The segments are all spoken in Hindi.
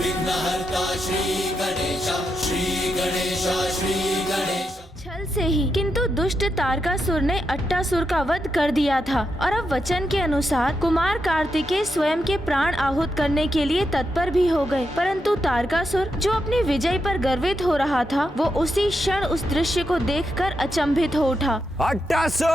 विघ्नहर्ता श्री गणेशा, श्री गणेशा, श्री गणेशा। छल से ही किंतु दुष्ट तारकासुर ने अट्टासुर का वध कर दिया था और अब वचन के अनुसार कुमार कार्तिकेय स्वयं के प्राण आहूत करने के लिए तत्पर भी हो गए। परंतु तारकासुर जो अपनी विजय पर गर्वित हो रहा था, वो उसी क्षण उस दृश्य को देखकर अचंभित हो उठा। अट्टासुर!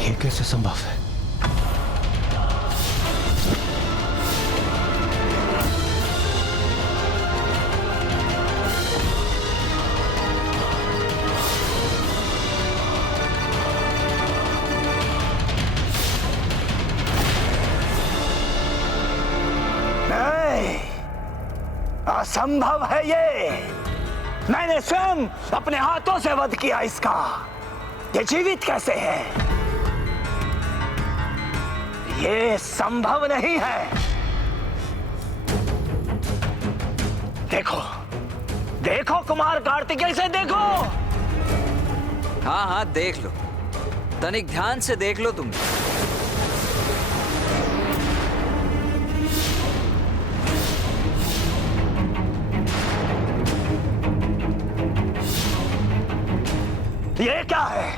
ये कैसे संभव है? असंभव है ये। मैंने स्वयं अपने हाथों से वध किया इसका। ये जीवित कैसे है? ये संभव नहीं है। देखो, देखो कुमार कार्तिकेय से देखो। हाँ हाँ देख लो, तनिक ध्यान से देख लो तुम। ये क्या है?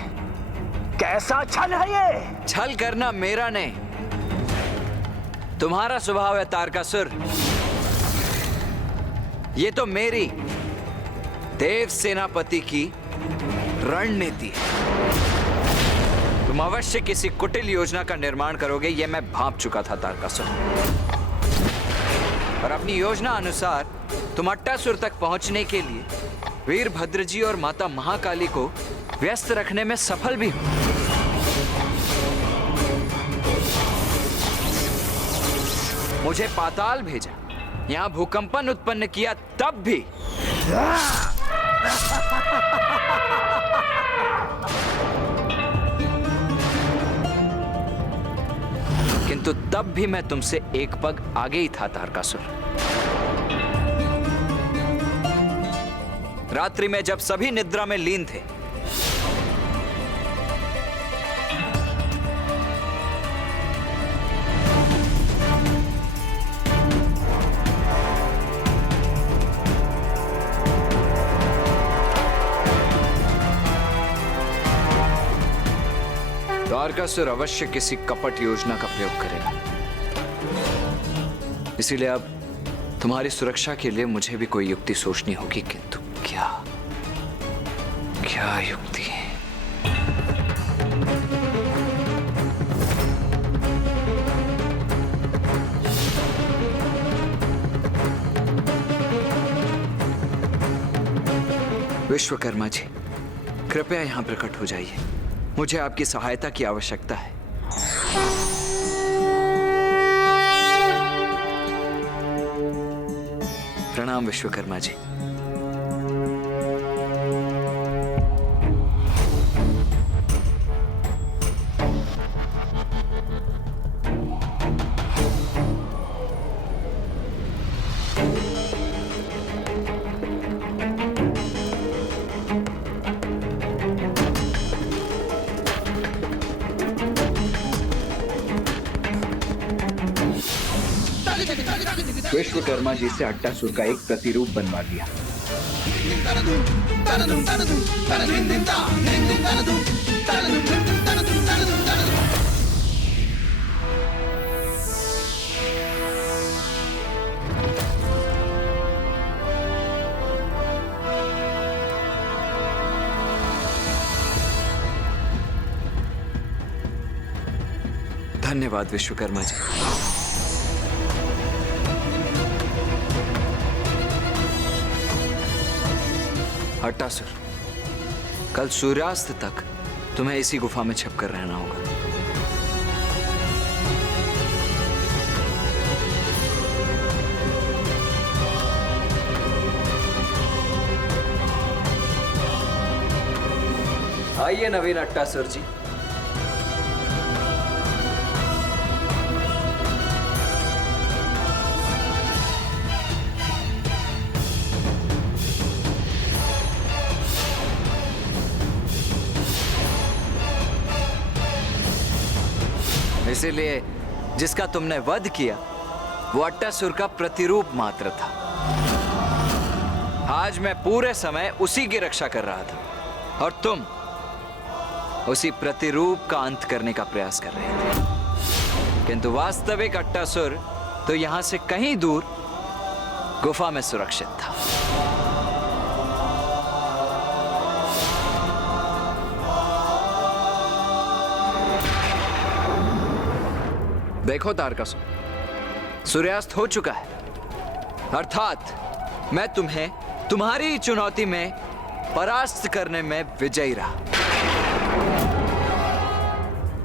कैसा छल है ये? छल करना मेरा नहीं, तुम्हारा स्वभाव है तारकासुर। ये तो मेरी देव सेनापति की रणनीति है। तुम अवश्य किसी कुटिल योजना का निर्माण करोगे, ये मैं भांप चुका था तारकासुर। और अपनी योजना अनुसार तुम अट्टासुर तक पहुंचने के लिए वीरभद्र जी और माता महाकाली को व्यस्त रखने में सफल भी हो। मुझे पाताल भेजा, यहां भूकंपन उत्पन्न किया, तब भी किंतु तब भी मैं तुमसे एक पग आगे ही था तारकासुर। रात्रि में जब सभी निद्रा में लीन थे, तारकासुर अवश्य किसी कपट योजना का प्रयोग करेगा। इसीलिए अब तुम्हारी सुरक्षा के लिए मुझे भी कोई युक्ति सोचनी होगी, किंतु क्या क्या युक्ति है? विश्वकर्मा जी, कृपया यहां प्रकट हो जाइए। मुझे आपकी सहायता की आवश्यकता है। प्रणाम विश्वकर्मा जी। विश्वकर्मा जी से अट्टासुर का एक प्रतिरूप बनवा लिया। धन्यवाद विश्वकर्मा जी। अट्टासुर, कल सूर्यास्त तक तुम्हें इसी गुफा में छिपकर रहना होगा। आइए नवीन अट्टासुर जी। इसीलिए जिसका तुमने वध किया वो अट्टासुर का प्रतिरूप मात्र था। आज मैं पूरे समय उसी की रक्षा कर रहा था और तुम उसी प्रतिरूप का अंत करने का प्रयास कर रहे थे। किंतु वास्तविक अट्टासुर तो यहां से कहीं दूर गुफा में सुरक्षित था। देखो तारकासुर, सूर्यास्त हो चुका है, अर्थात मैं तुम्हें तुम्हारी चुनौती में परास्त करने में विजयी रहा।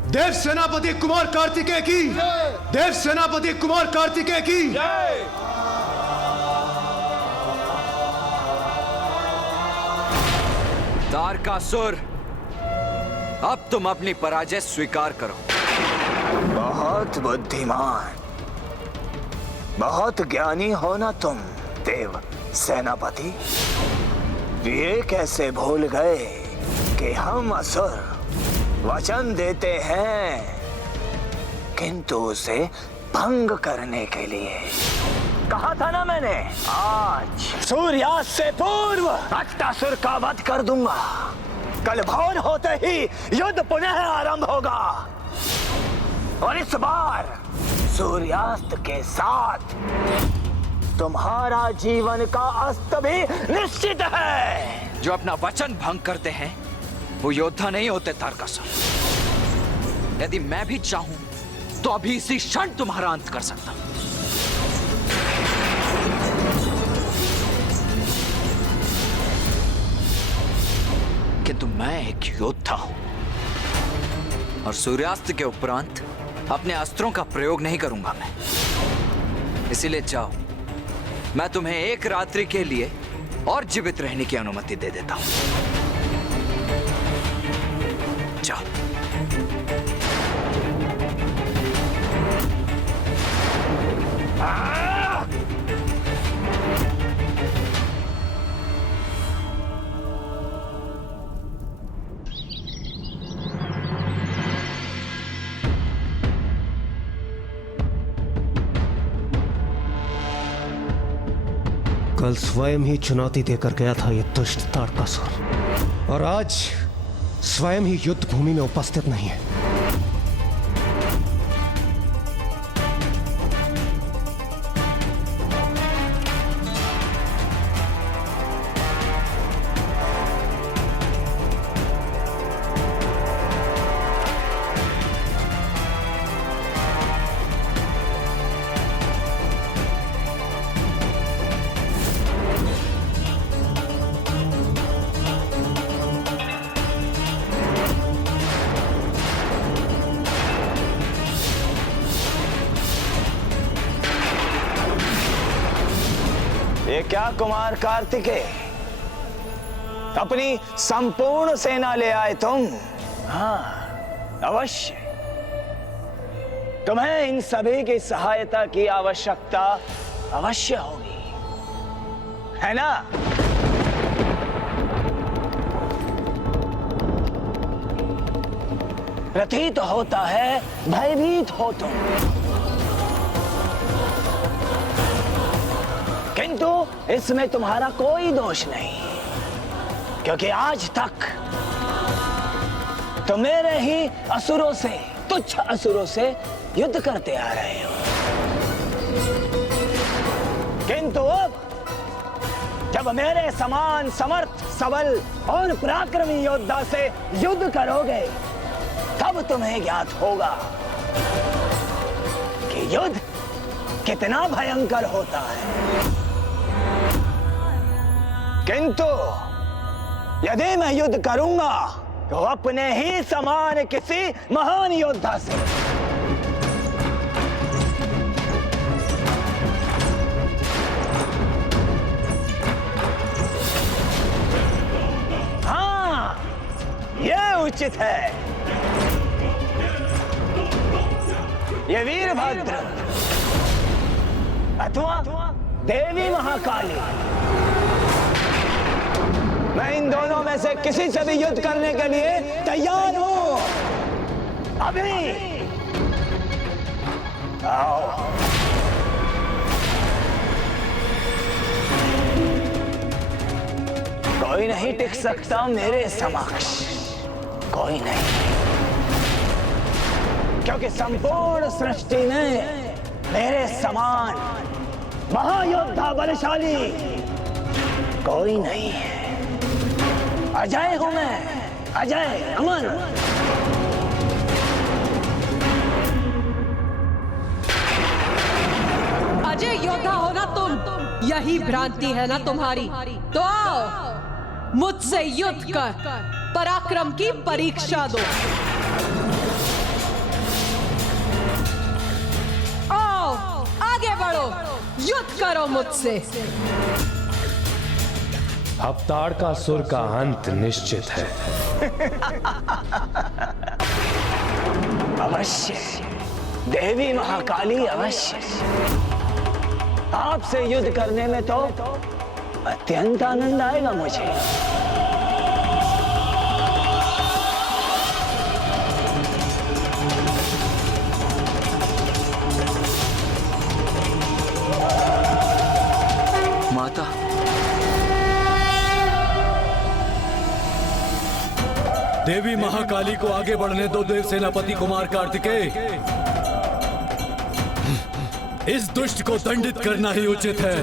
देव सेनापति कुमार कार्तिकेय की, देव सेनापति कुमार कार्तिकेय की। तारकासुर, अब तुम अपनी पराजय स्वीकार करो। बहुत बुद्धिमान, बहुत ज्ञानी हो ना तुम देव सेनापति। ये कैसे भूल गए कि हम असुर वचन देते हैं किंतु उसे भंग करने के लिए। कहा था ना मैंने, आज सूर्यास्त से पूर्व अट्टासुर का वध कर दूंगा। कल भोर होते ही युद्ध पुनः आरंभ होगा और इस बार सूर्यास्त के साथ तुम्हारा जीवन का अस्त भी निश्चित है। जो अपना वचन भंग करते हैं वो योद्धा नहीं होते तारकासुर। यदि मैं भी चाहूं तो अभी इसी क्षण तुम्हारा अंत कर सकता हूं। किंतु मैं एक योद्धा हूं और सूर्यास्त के उपरांत अपने अस्त्रों का प्रयोग नहीं करूंगा मैं। इसीलिए जाओ, मैं तुम्हें एक रात्रि के लिए और जीवित रहने की अनुमति दे देता हूं। जाओ। कल स्वयं ही चुनौती देकर गया था ये दुष्ट तारकासुर और आज स्वयं ही युद्ध भूमि में उपस्थित नहीं है। ये क्या कुमार कार्तिकेय, अपनी संपूर्ण सेना ले आए तुम? हाँ, अवश्य। तुम्हें इन सभी की सहायता की आवश्यकता अवश्य होगी, है ना? प्रतीत होता है भयभीत हो तुम, किंतु इसमें तुम्हारा कोई दोष नहीं, क्योंकि आज तक तुम मेरे ही असुरों से, तुच्छ असुरों से युद्ध करते आ रहे हो। किंतु अब जब मेरे समान समर्थ, सबल और पराक्रमी योद्धा से युद्ध करोगे, तब तुम्हें ज्ञात होगा कि युद्ध कितना भयंकर होता है। किंतु यदि मैं युद्ध करूंगा तो अपने ही समान किसी महान योद्धा से। हाँ, यह उचित है। ये वीरभद्र अथवा देवी महाकाली, मैं इन दोनों में से किसी से भी युद्ध करने के लिए तैयार हूं। अभी आओ। कोई नहीं टिक सकता मेरे समक्ष, कोई नहीं, क्योंकि संपूर्ण सृष्टि में मेरे समान महायोद्धा बलशाली कोई नहीं है। अजय हूं मैं, अजय, अमर। अजय योद्धा हो ना तुम, यही भ्रांति है ना तुम्हारी। तो आओ, मुझसे युद्ध कर पराक्रम की परीक्षा दो। आओ, आगे बढ़ो, युद्ध करो मुझसे। अब ताड़कासुर का अंत निश्चित है। अवश्य देवी महाकाली, अवश्य। आपसे युद्ध करने में तो अत्यंत आनंद आएगा मुझे। माता, देवी महाकाली को आगे बढ़ने दो देव सेनापति कुमार कार्तिकेय। इस दुष्ट को दंडित करना ही उचित है।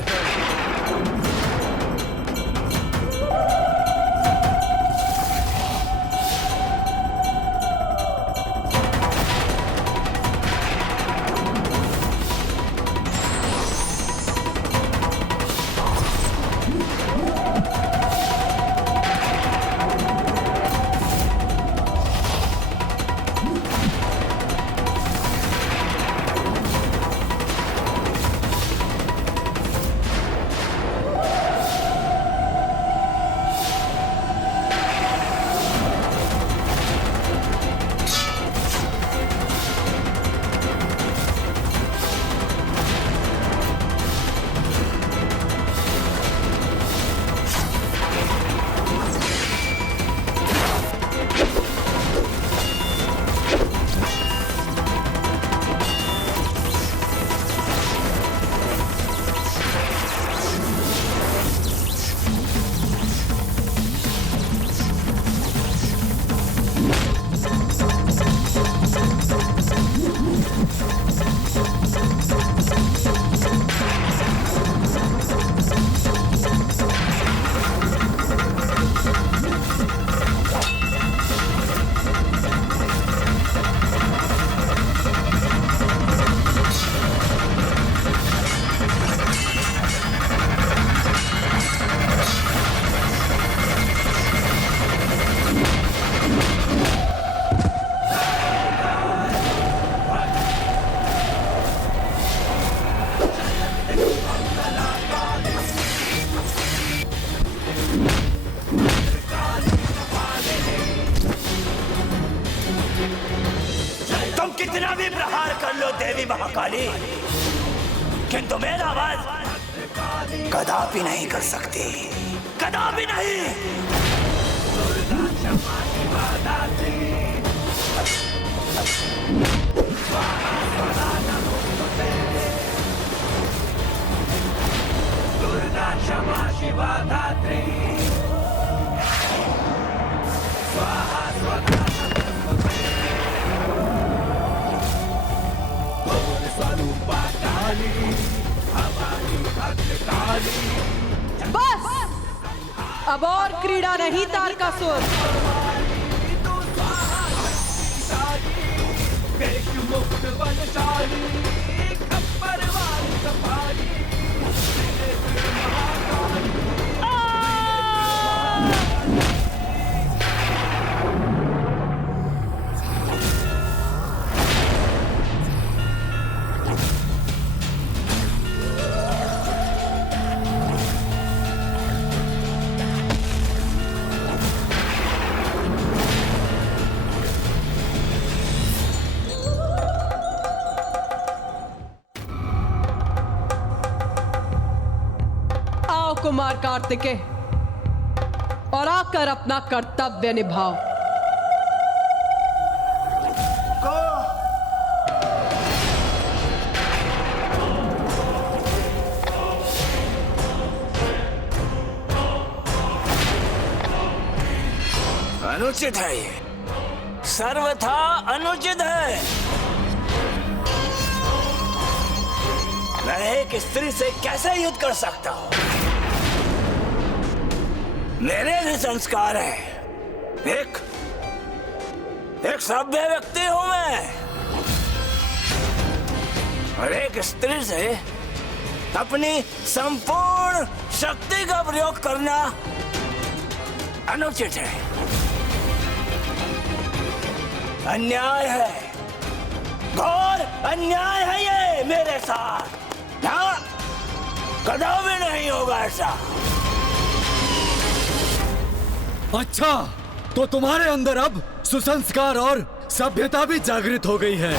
कितना भी प्रहार कर लो देवी महाकाली, किंतु मेरा वध कदापि नहीं कर सकती, कदापि नहीं। दुर्गा क्षमा शिवा धात्री स्वाहा स्वधा स्वरूपा काली हमारी भक्त काली। बस, अब और क्रीड़ा नहीं तारकासुर। मुक्त बलशाली खप्पर वाली सफारी कुमार कार्तिकेय, और आकर अपना कर्तव्य निभाओ। अनुचित है, ये सर्वथा अनुचित है। मैं एक स्त्री से कैसे युद्ध कर सकता हूं? मेरे भी संस्कार है। एक सभ्य व्यक्ति हूं मैं, और एक स्त्री से अपनी संपूर्ण शक्ति का प्रयोग करना अनुचित है, अन्याय है, घोर अन्याय है ये मेरे साथ। हाँ, कदापि नहीं होगा ऐसा। अच्छा, तो तुम्हारे अंदर अब सुसंस्कार और सभ्यता भी जागृत हो गई है।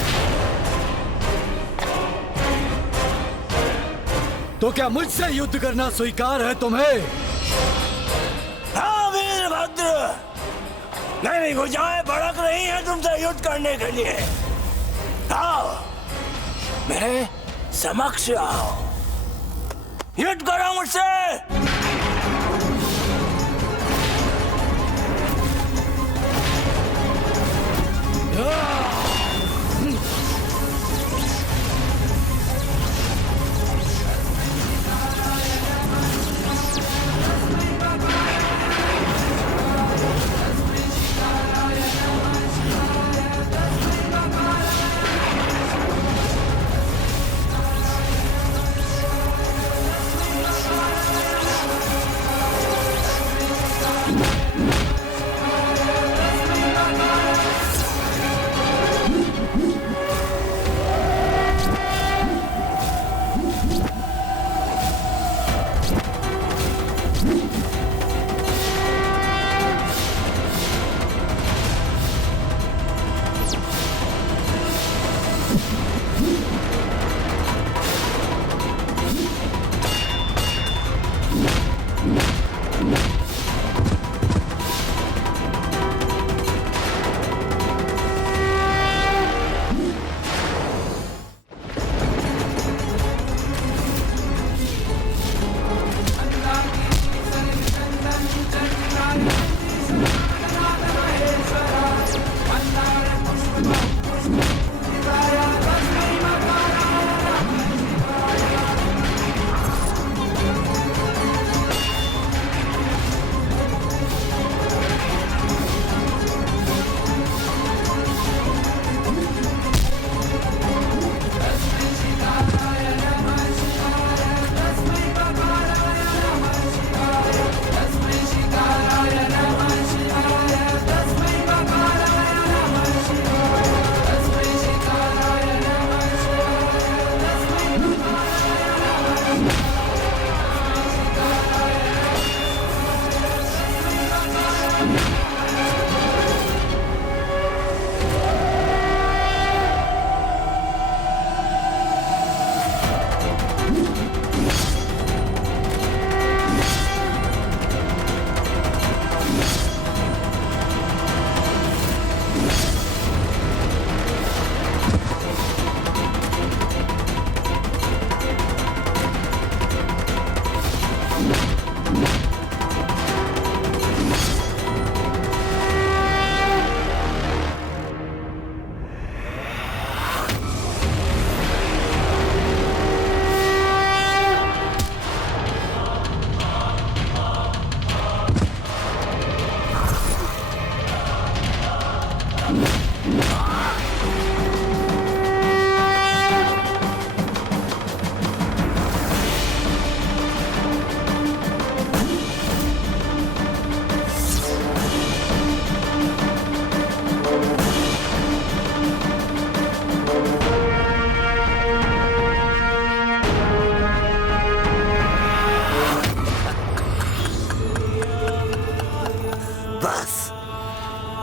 तो क्या मुझसे युद्ध करना स्वीकार है तुम्हें? हाँ वीरभद्र, मेरी भुजाएं भड़क रही हैं तुमसे युद्ध करने के लिए। आओ, मेरे समक्ष आओ, युद्ध करो मुझसे।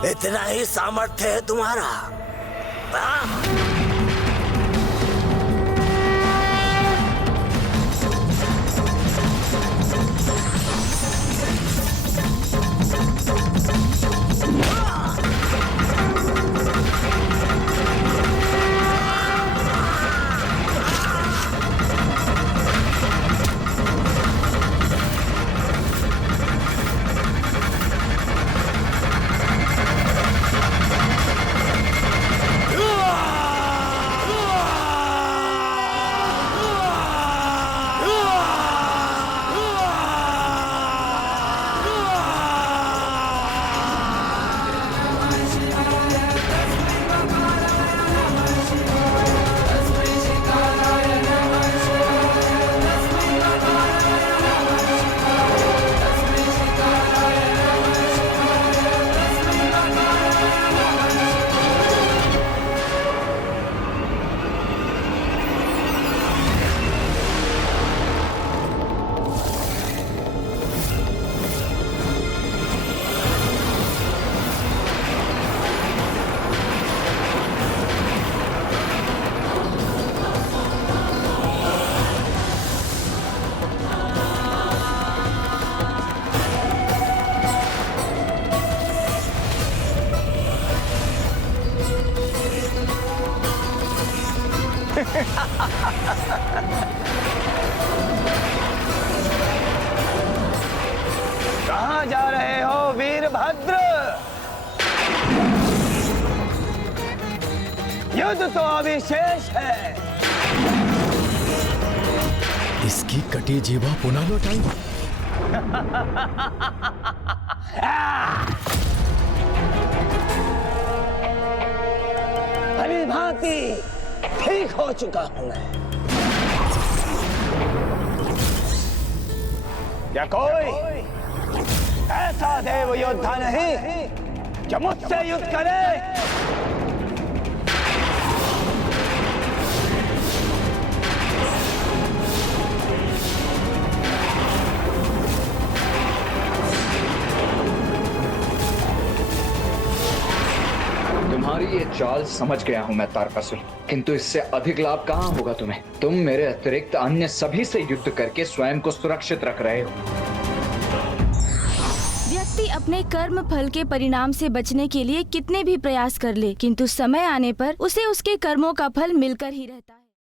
इतना ही सामर्थ्य है तुम्हारा? कहाँ जा रहे हो वीरभद्र? युद्ध तो अभी शेष है। इसकी कटी जीवा पुनः लौटाई। भली भांति ठीक हो चुका हूं मैं। क्या कोई ऐसा देव योद्धा नहीं जो मुझसे युद्ध करे? तुम्हारी ये चाल समझ गया हूं मैं तारकासुर, किंतु इससे अधिक लाभ कहां होगा तुम्हें? तुम मेरे अतिरिक्त अन्य सभी से युद्ध करके स्वयं को सुरक्षित रख रहे हो। व्यक्ति अपने कर्म फल के परिणाम से बचने के लिए कितने भी प्रयास कर ले, किंतु समय आने पर उसे उसके कर्मों का फल मिलकर ही रहता है।